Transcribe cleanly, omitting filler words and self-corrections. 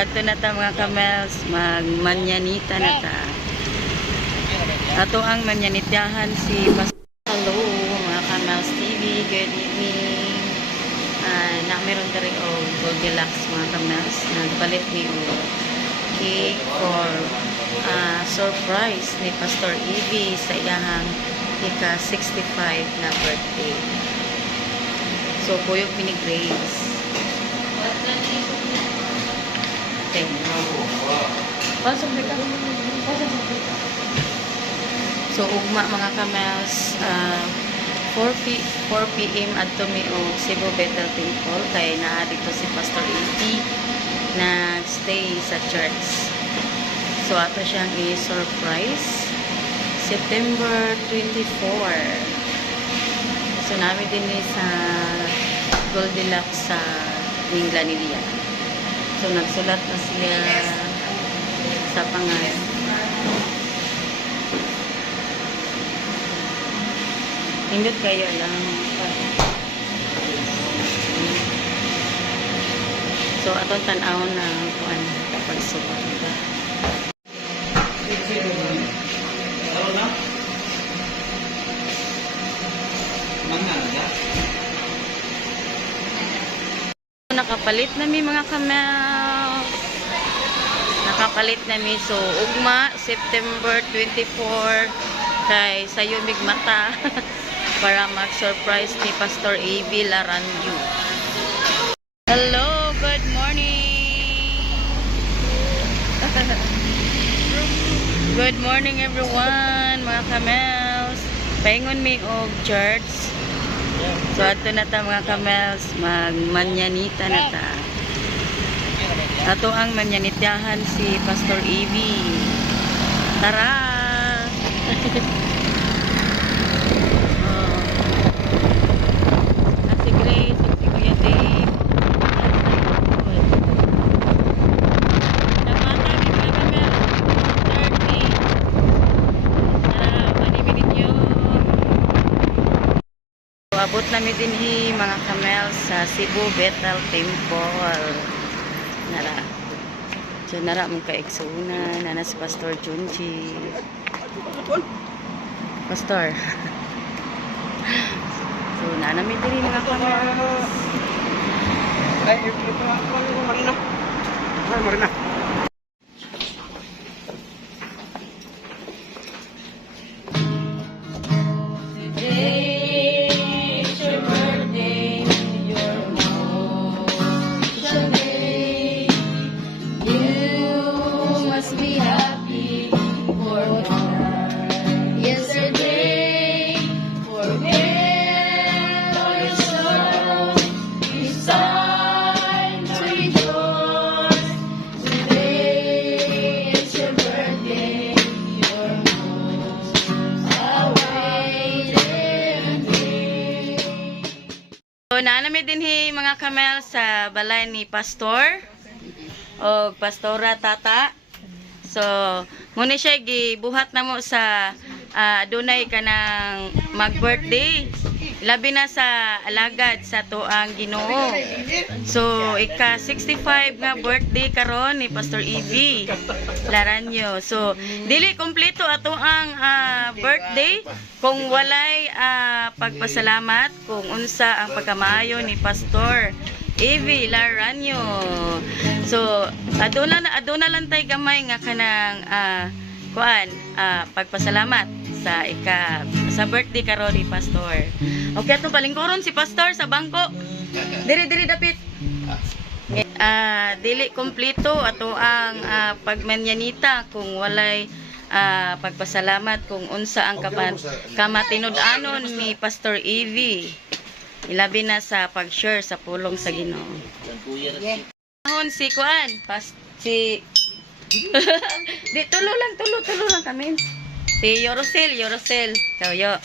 ato na ta mga kamels, magmanyanita na ta. Ato ang manyanitahan si Hello mga kamels TV, good evening. Meron na rin o Goldilocks mga kamels. Nagpalit ni o cake for surprise ni Pastor Evie sa iyahang ika-65 na birthday. So, kuyog mini Grace. Okay. Pasok na ka. So, ugma mga kamels, 4 p.m. at o Cebu Bethel Temple kaya na dito si Pastor Evie na stay sa church. So, ato siyang i-surprise September 24. So, namin din sa Goldilocks sa Minglanilla. So, nagsulat na siya sa pangalan. Hindot kayo lang. So, atong tan-awon na kuan pagsulat. Nakapalit na mi mga kamel. Nakapalit na mi. So, ugma, September 24 kay sayo migmata para mag-surprise ni Pastor Evie Laranyo. Hello, good morning. Good morning everyone, mga kamels. Paingon mi og church. So ato na ta mga kamels, magmanyanita na ta. Ato ang manyanitahan si Pastor Evie. Tara! Si Grace, si Kuya Dave. Napata mi mga kamels, 30. Tara, manimigit nyo. Abot namin din mga kamels sa Cebu Bethel Temple. Nara. So nara mong kaigsunan na si Pastor Junji. Pastor. So namin din mga kamels. Ay, ito Marina. Ay, Marina. Naanami din mga kamel sa balay ni Pastor o Pastora Tata. So, muna siya gibuhat na mo sa dunay ka ng mag-birthday. Labi na sa alagad sa tuang Ginoo. So, ika-65 nga birthday karon ni Pastor Evie Laranyo. So, dili kompleto ato ang birthday kung walay pagpasalamat kung unsa ang pagkamaayo ni Pastor Evie Laranyo. So, aduna lang tay gamay nga kanang pagpasalamat sa birthday karon ni Pastor. Okay, atong palingkoron si Pastor sa bangko. Diri dapit. Dili kompleto ato ang pagmanyanita kung walay pagpasalamat kung unsa ang kamatinud-anon ni Pastor Evie. Ilabi na sa pag-share sa pulong sa Ginoo. Si kuan, si di tulo lang kami. Si Yorosel, Kayo.